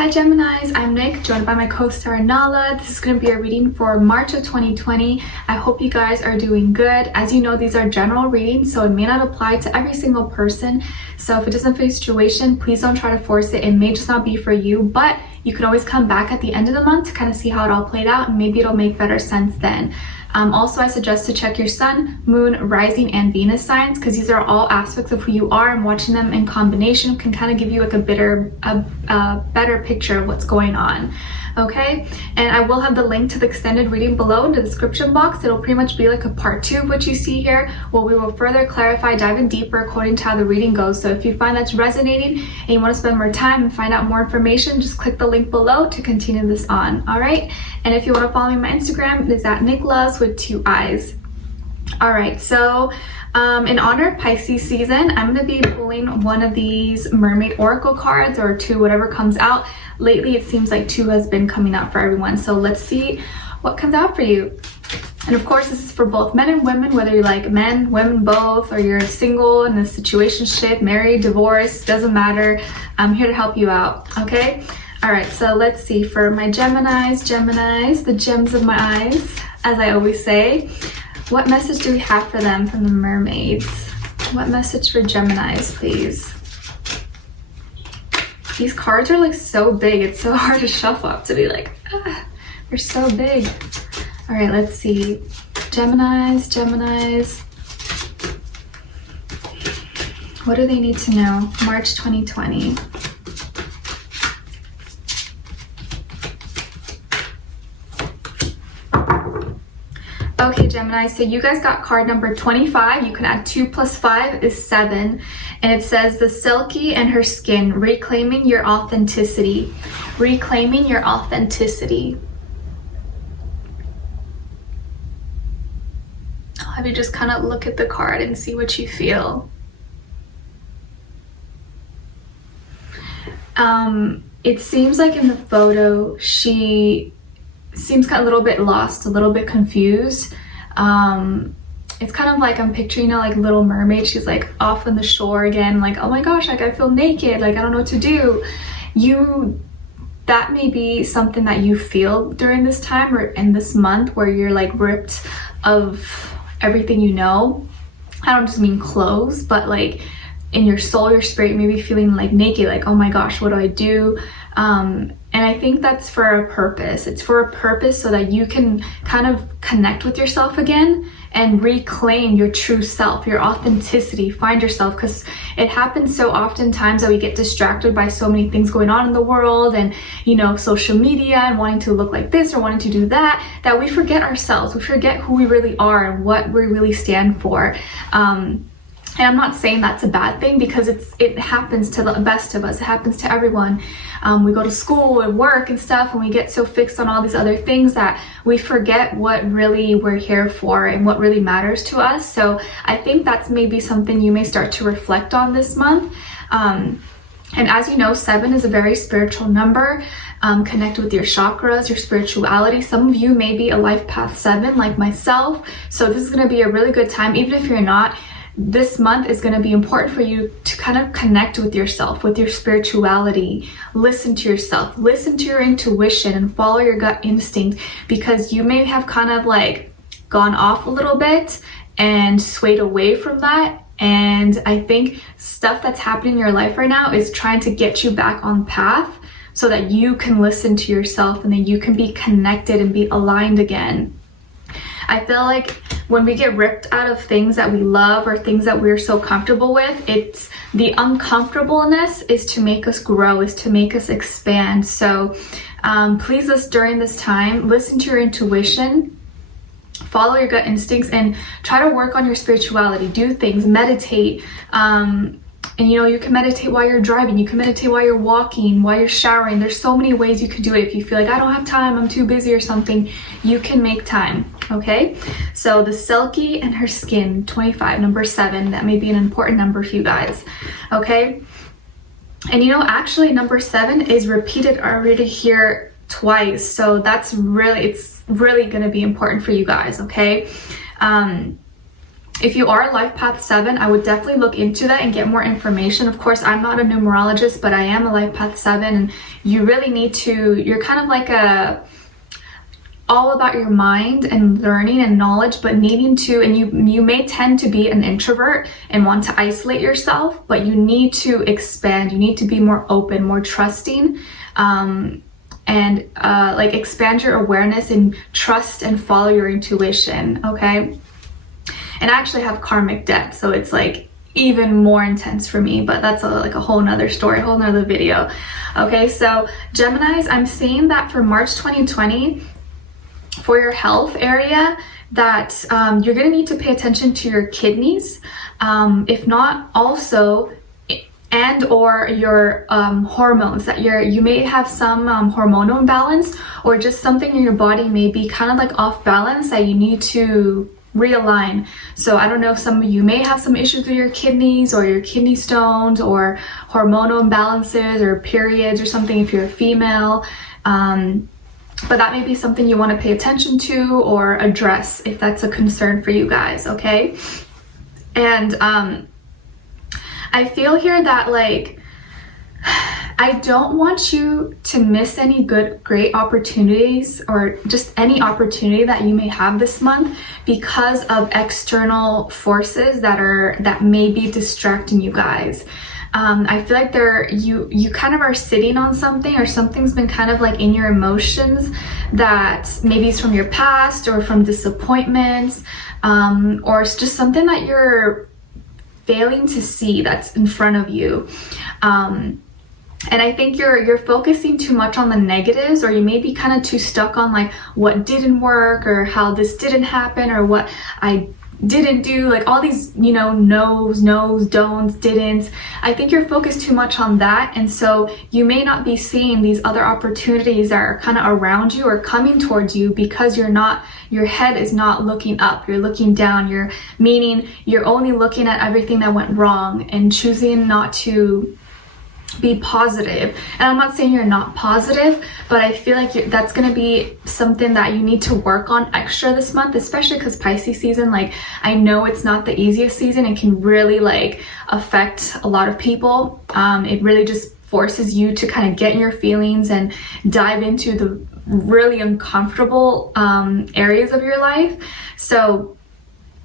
Hi Geminis, I'm Nick, joined by my co-star Nala. This is going to be a reading for March of 2020. I hope you guys are doing good. As you know, these are general readings, so it may not apply to every single person. So if it doesn't fit your situation, please don't try to force it. It may just not be for you, but you can always come back at the end of the month to kind of see how it all played out, and maybe it'll make better sense then. Also, I suggest to check your sun, moon, rising, and Venus signs, because these are all aspects of who you are, and watching them in combination can kind of give you like a better picture of what's going on. Okay, and I will have the link to the extended reading below in the description box. It'll pretty much be like a part 2 of what you see here, where we will further clarify, dive in deeper according to how the reading goes. So if you find that's resonating and you want to spend more time and find out more information, just click the link below to continue this on. All right, and if you want to follow me on my Instagram, it is at Nicloves with 2 eyes. All right, so in honor of Pisces season, I'm going to be pulling one of these mermaid oracle cards, or 2, whatever comes out. Lately it seems like 2 has been coming out for everyone, so let's see what comes out for you. And of course, this is for both men and women, whether you like men, women, both, or you're single, in a situationship, married, divorced, doesn't matter. I'm here to help you out. Okay, all right, so let's see. For my Geminis, the gems of my eyes, as I always say, what message do we have for them from the mermaids? What message for Geminis, please? These cards are like so big. It's so hard to shuffle up to be like, they're so big. All right, let's see. Geminis. What do they need to know? March 2020. Okay, Gemini, so you guys got card number 25. You can add 2 plus 5 is 7. And it says the Silky and her skin, reclaiming your authenticity. Reclaiming your authenticity. I'll have you just kind of look at the card and see what you feel. It seems like in the photo, she seems kind of a little bit lost, a little bit confused. It's kind of like I'm picturing, like Little Mermaid. She's like off on the shore again, like, oh my gosh, like I feel naked, like I don't know what to do. That may be something that you feel during this time or in this month, where you're like ripped of everything you know. I don't just mean clothes, but like in your soul, your spirit, maybe feeling like naked, like, oh my gosh, what do I do? And I think that's for a purpose. It's for a purpose so that you can kind of connect with yourself again and reclaim your true self, your authenticity, find yourself, because it happens so oftentimes that we get distracted by so many things going on in the world and, you know, social media and wanting to look like this or wanting to do that, that we forget ourselves. We forget who we really are and what we really stand for. And I'm not saying that's a bad thing, because it happens to the best of us. It happens to everyone. We go to school and work and stuff, and we get so fixed on all these other things that we forget what really we're here for and what really matters to us. So I think that's maybe something you may start to reflect on this month. And as you know, 7 is a very spiritual number. Connect with your chakras, your spirituality. Some of you may be a life path 7 like myself. So this is going to be a really good time, even if you're not. This month is going to be important for you to kind of connect with yourself, with your spirituality. Listen to yourself, listen to your intuition, and follow your gut instinct, because you may have kind of like gone off a little bit and swayed away from that. And I think stuff that's happening in your life right now is trying to get you back on path so that you can listen to yourself and then you can be connected and be aligned again. I feel like when we get ripped out of things that we love or things that we're so comfortable with, it's the uncomfortableness is to make us grow, is to make us expand. So please, during this time, listen to your intuition, follow your gut instincts, and try to work on your spirituality. Do things, meditate. And you know, you can meditate while you're driving, you can meditate while you're walking, while you're showering. There's so many ways you can do it. If you feel like I don't have time, I'm too busy or something, you can make time. Okay, so the Silky and her skin, 25, number 7, that may be an important number for you guys. Okay, and you know, actually number 7 is repeated already here twice, so that's really, it's really going to be important for you guys. Okay, If you are Life Path 7, I would definitely look into that and get more information. Of course, I'm not a numerologist, but I am a Life Path 7, and you really need to, you're kind of like all about your mind and learning and knowledge, but needing to, and you may tend to be an introvert and want to isolate yourself, but you need to expand. You need to be more open, more trusting, and like expand your awareness and trust and follow your intuition, okay? And I actually have karmic debt, so it's like even more intense for me, but that's like a whole nother story, whole nother video. Okay, so Geminis, I'm seeing that for March 2020, for your health area, that you're gonna need to pay attention to your kidneys, if not also, and or your hormones, that you may have some hormonal imbalance, or just something in your body may be kind of like off balance that you need to realign. So I don't know if some of you may have some issues with your kidneys or your kidney stones or hormonal imbalances or periods or something if you're a female, but that may be something you want to pay attention to or address if that's a concern for you guys, okay? And I feel here that like I don't want you to miss any great opportunities, or just any opportunity that you may have this month, because of external forces that may be distracting you guys. I feel like you kind of are sitting on something, or something's been kind of like in your emotions that maybe it's from your past or from disappointments, or it's just something that you're failing to see that's in front of you. And I think you're focusing too much on the negatives, or you may be kind of too stuck on like what didn't work, or how this didn't happen, or what I didn't do, like all these, you know, no's, don'ts, didn't. I think you're focused too much on that, and so you may not be seeing these other opportunities that are kind of around you or coming towards you, because your head is not looking up, you're looking down. Meaning you're only looking at everything that went wrong and choosing not to be positive. And I'm not saying you're not positive, but I feel like that's going to be something that you need to work on extra this month, especially because Pisces season, like, I know it's not the easiest season. It can really like affect a lot of people. It really just forces you to kind of get in your feelings and dive into the really uncomfortable areas of your life. So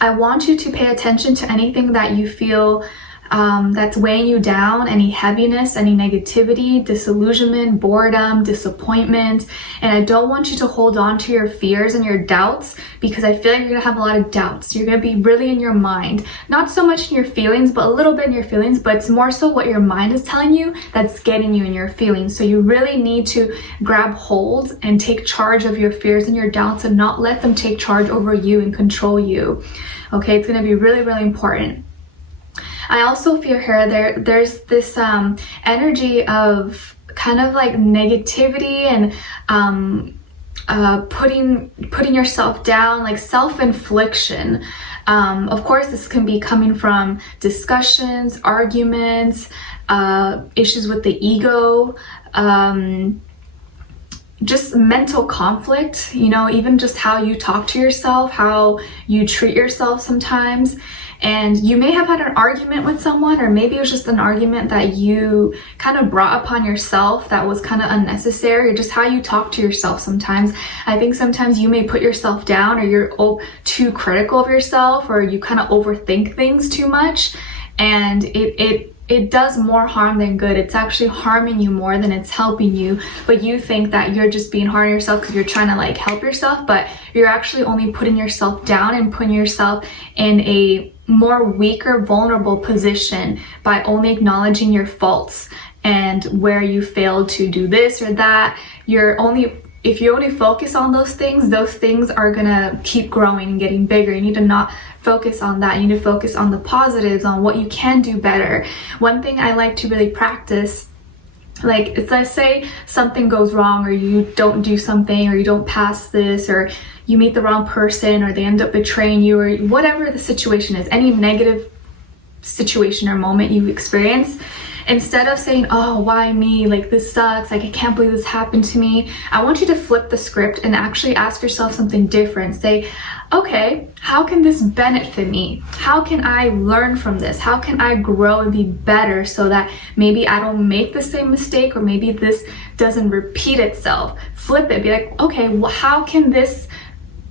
I want you to pay attention to anything that you feel that's weighing you down, any heaviness, any negativity, disillusionment, boredom, disappointment. And I don't want you to hold on to your fears and your doubts, because I feel like you're gonna have a lot of doubts. You're gonna be really in your mind, not so much in your feelings, but a little bit in your feelings, but it's more so what your mind is telling you that's getting you in your feelings. So you really need to grab hold and take charge of your fears and your doubts, and not let them take charge over you and control you. Okay, it's gonna be really, really important. I also feel here there's this energy of kind of like negativity and putting yourself down, like self-infliction. Of course, this can be coming from discussions, arguments, issues with the ego, just mental conflict, you know, even just how you talk to yourself, how you treat yourself sometimes. And you may have had an argument with someone, or maybe it was just an argument that you kind of brought upon yourself that was kind of unnecessary, or just how you talk to yourself sometimes. I think sometimes you may put yourself down, or you're too critical of yourself, or you kind of overthink things too much, and it does more harm than good. It's actually harming you more than it's helping you, but you think that you're just being hard on yourself because you're trying to like help yourself, but you're actually only putting yourself down and putting yourself in a more weaker, vulnerable position by only acknowledging your faults and where you failed to do this or that. If you only focus on those things are gonna keep growing and getting bigger. You need to not focus on that. You need to focus on the positives, on what you can do better. One thing I like to really practice, like, if let's say something goes wrong, or you don't do something, or you don't pass this, or you meet the wrong person, or they end up betraying you, or whatever the situation is, any negative situation or moment you experience, instead of saying, oh, why me, like this sucks, like I can't believe this happened to me, I want you to flip the script and actually ask yourself something different. Say, okay, how can this benefit me? How can I learn from this? How can I grow and be better so that maybe I don't make the same mistake, or maybe this doesn't repeat itself? Flip it, be like, okay, well, how can this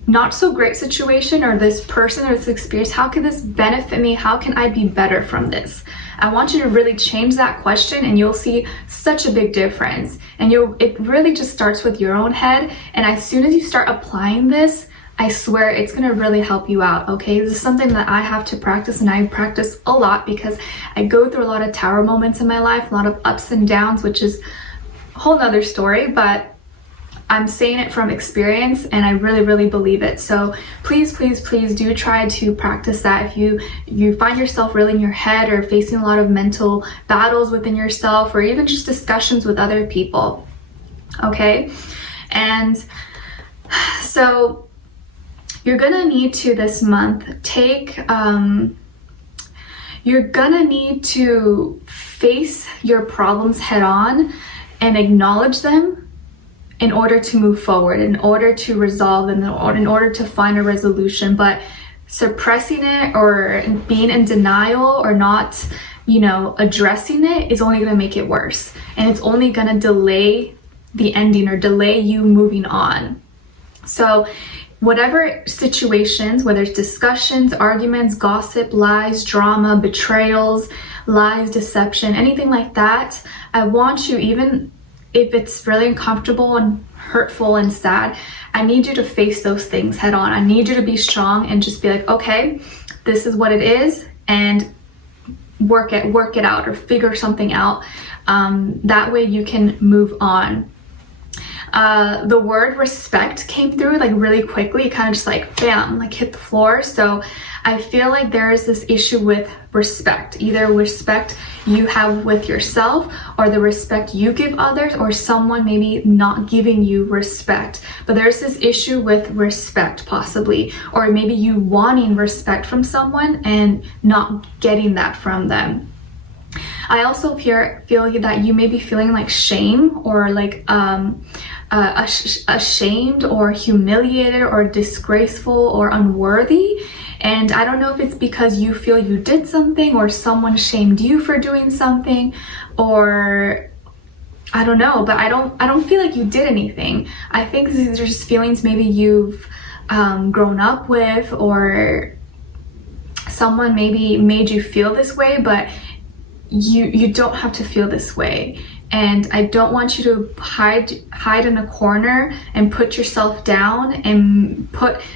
not so great situation, or this person, or this experience, how can this benefit me? How can I be better from this? I want you to really change that question, and you'll see such a big difference. And it really just starts with your own head. And as soon as you start applying this, I swear it's gonna really help you out, okay? This is something that I have to practice, and I practice a lot because I go through a lot of tower moments in my life, a lot of ups and downs, which is a whole nother story, but I'm saying it from experience, and I really, really believe it. So please, please, please do try to practice that. If you find yourself really in your head, or facing a lot of mental battles within yourself, or even just discussions with other people, okay? And so you're gonna need to this month you're gonna need to face your problems head on and acknowledge them in order to move forward, in order to resolve them, in order to find a resolution. But suppressing it, or being in denial, or not, addressing it, is only gonna make it worse. And it's only gonna delay the ending, or delay you moving on. So whatever situations, whether it's discussions, arguments, gossip, lies, drama, betrayals, lies, deception, anything like that, I want you, even if it's really uncomfortable and hurtful and sad, I need you to face those things head on. I need you to be strong and just be like, okay, this is what it is, and work it out, or figure something out. That way you can move on. The word respect came through like really quickly, kind of just like bam, like hit the floor. So I feel like there is this issue with respect, either respect you have with yourself, or the respect you give others, or someone maybe not giving you respect. But there's this issue with respect possibly, or maybe you wanting respect from someone and not getting that from them. I also feel that you may be feeling like shame, or like ashamed, or humiliated, or disgraceful, or unworthy. And I don't know if it's because you feel you did something, or someone shamed you for doing something, or I don't know, but I don't feel like you did anything. I think these are just feelings maybe you've grown up with, or someone maybe made you feel this way, but you don't have to feel this way. And I don't want you to hide in a corner and put yourself down and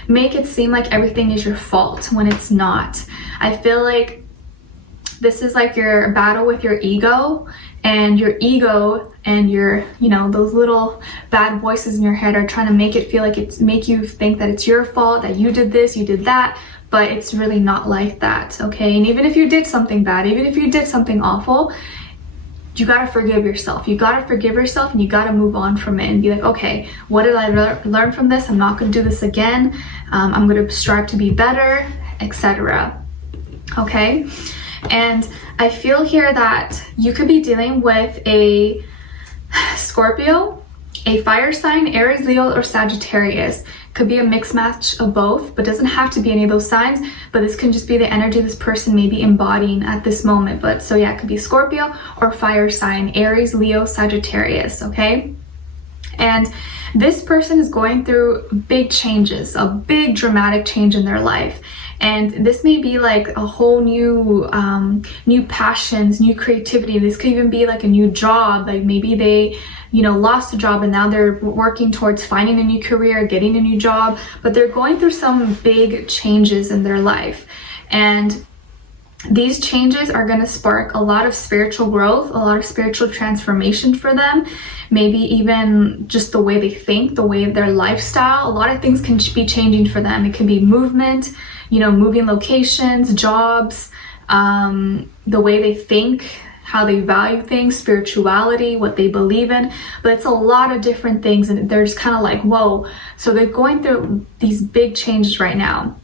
make it seem like everything is your fault when it's not. I feel like this is like your battle with your ego, and your those little bad voices in your head are trying to make it feel like make you think that it's your fault, that you did this, you did that, but it's really not like that, okay? And even if you did something bad, even if you did something awful, you gotta forgive yourself. You gotta forgive yourself, and you gotta move on from it and be like, okay, what did I learn from this? I'm not gonna do this again. I'm gonna strive to be better, etc. Okay? And I feel here that you could be dealing with a Scorpio, a fire sign, Aries, Leo, or Sagittarius. Could be a mixed match of both, but doesn't have to be any of those signs. But this can just be the energy this person may be embodying at this moment. But so yeah, it could be Scorpio or fire sign, Aries, Leo, Sagittarius, okay? And this person is going through big changes, a big dramatic change in their life. And this may be like a whole new passions, new creativity. This could even be like a new job. Like maybe they, lost a job and now they're working towards finding a new career, getting a new job, but they're going through some big changes in their life. And these changes are going to spark a lot of spiritual growth, a lot of spiritual transformation for them. Maybe even just the way they think, the way their lifestyle, a lot of things can be changing for them. It can be movement, moving locations, jobs, the way they think, how they value things, spirituality, what they believe in. But it's a lot of different things, and they're just kind of like, whoa. So they're going through these big changes right now.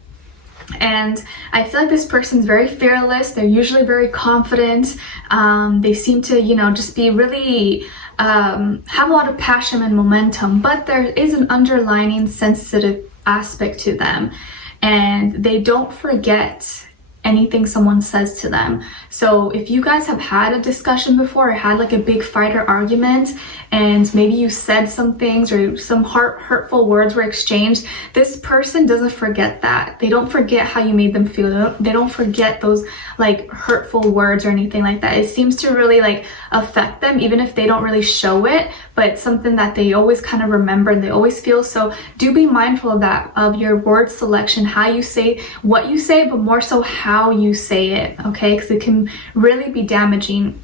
And I feel like this person's very fearless. They're usually very confident. They seem to, just be really, have a lot of passion and momentum, but there is an underlying sensitive aspect to them. and they don't forget anything someone says to them. So if you guys have had a discussion before or had like a big fight or argument, and maybe you said some things or some hurtful words were exchanged, this person doesn't forget that. They don't forget how you made them feel. They don't forget those like hurtful words or anything like that. It seems to really like affect them, even if they don't really show it, but it's something that they always kind of remember and they always feel. So do be mindful of that, of your word selection, how you say what you say, but more so how you say it, okay? Because it can really be damaging.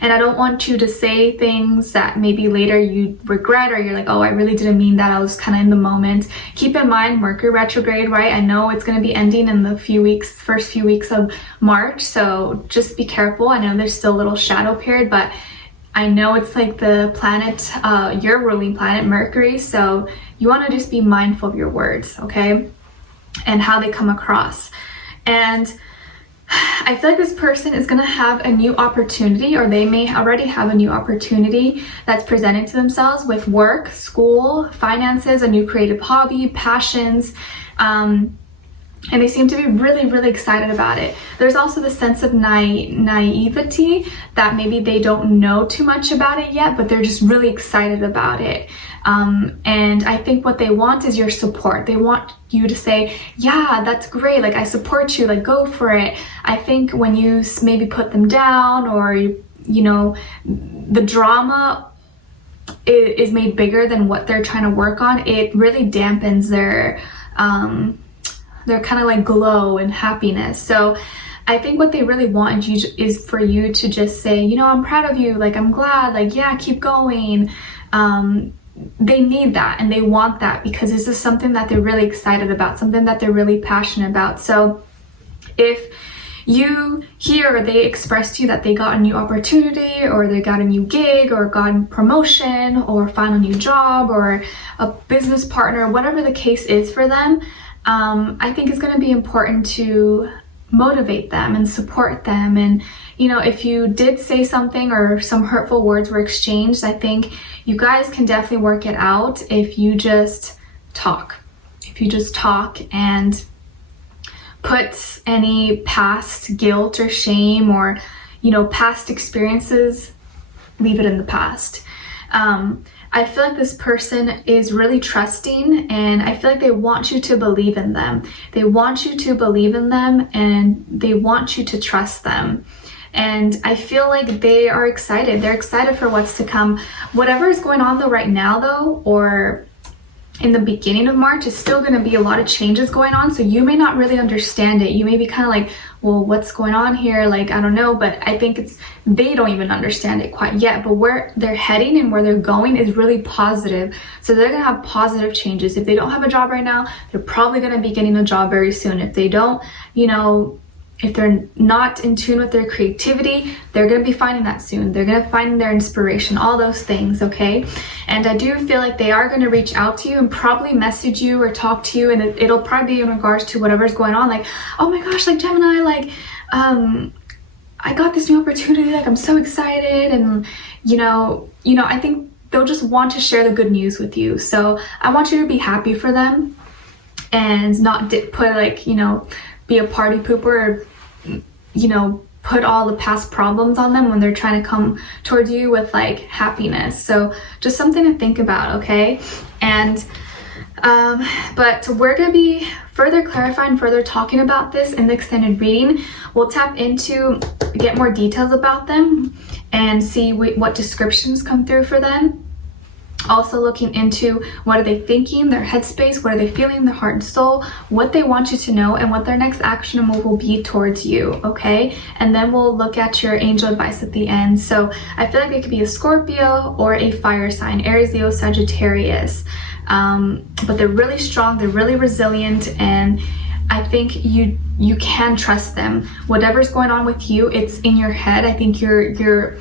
And I don't want you to say things that maybe later you regret, or you're like, oh, I really didn't mean that, I was kind of in the moment. Keep in mind, Mercury retrograde, right? I know it's going to be ending in the first few weeks of March, so just be careful. I know there's still a little shadow period, but I know it's like the planet, your ruling planet, Mercury, so you want to just be mindful of your words, okay? And how they come across. And I feel like this person is going to have a new opportunity, or they may already have a new opportunity that's presented to themselves with work, school, finances, a new creative hobby, passions, and they seem to be really, really excited about it. There's also the sense of naivety that maybe they don't know too much about it yet, but they're just really excited about it. And I think what they want is your support. They want you to say, yeah, that's great, like I support you, like go for it. I think when you maybe put them down, or you know, the drama is made bigger than what they're trying to work on, it really dampens their kind of like glow and happiness. So I think what they really want is for you to just say, you know, I'm proud of you, like I'm glad, like yeah, keep going. They need that and they want that, because this is something that they're really excited about, something that they're really passionate about. So if you hear, or they express to you that they got a new opportunity, or they got a new gig, or got a promotion, or found a new job, or a business partner, whatever the case is for them, I think it's going to be important to motivate them and support them. And you know, if you did say something or some hurtful words were exchanged, I think you guys can definitely work it out if you just talk. If you just talk and put any past guilt or shame, or you know, past experiences, leave it in the past. I feel like this person is really trusting, and I feel like they want you to believe in them. They want you to believe in them, and they want you to trust them. And I feel like they are excited. They're excited for what's to come. Whatever is going on though right now though, or in the beginning of March, is still going to be a lot of changes going on. So you may not really understand it. You may be kind of like, well, what's going on here? Like, I don't know. But I think they don't even understand it quite yet. But where they're heading and where they're going is really positive. So they're going to have positive changes. If they don't have a job right now, they're probably going to be getting a job very soon. If they don't, you know, if they're not in tune with their creativity, they're going to be finding that soon. They're going to find their inspiration, all those things, okay? And I do feel like they are going to reach out to you and probably message you or talk to you, and it'll probably be in regards to whatever's going on. Like, oh my gosh, like Gemini, like, I got this new opportunity, like I'm so excited. And, you know, I think they'll just want to share the good news with you. So I want you to be happy for them and not put like, you know, be a party pooper, or you know, put all the past problems on them when they're trying to come towards you with like happiness. So just something to think about, okay? And but we're gonna be further clarifying, further talking about this in the extended reading. We'll tap into, get more details about them and see what descriptions come through for them. Also looking into what are they thinking, their headspace, what are they feeling, their heart and soul, what they want you to know, and what their next action and move will be towards you, okay? And then we'll look at your angel advice at the end. So I feel like it could be a Scorpio or a fire sign, Aries, Leo, Sagittarius. But they're really strong, they're really resilient, and I think you can trust them. Whatever's going on with you, it's in your head. I think you're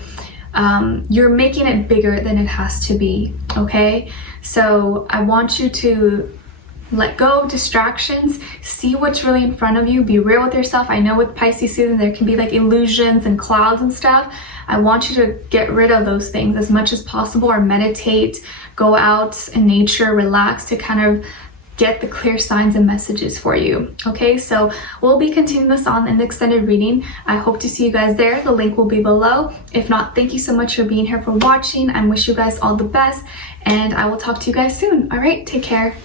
making it bigger than it has to be, okay? So I want you to let go of distractions, see what's really in front of you, be real with yourself. I know with Pisces season there can be like illusions and clouds and stuff. I want you to get rid of those things as much as possible, or meditate, go out in nature, relax, to kind of get the clear signs and messages for you. Okay, so we'll be continuing this on in the extended reading. I hope to see you guys there. The link will be below. If not, thank you so much for being here, for watching. I wish you guys all the best, and I will talk to you guys soon. All right, take care.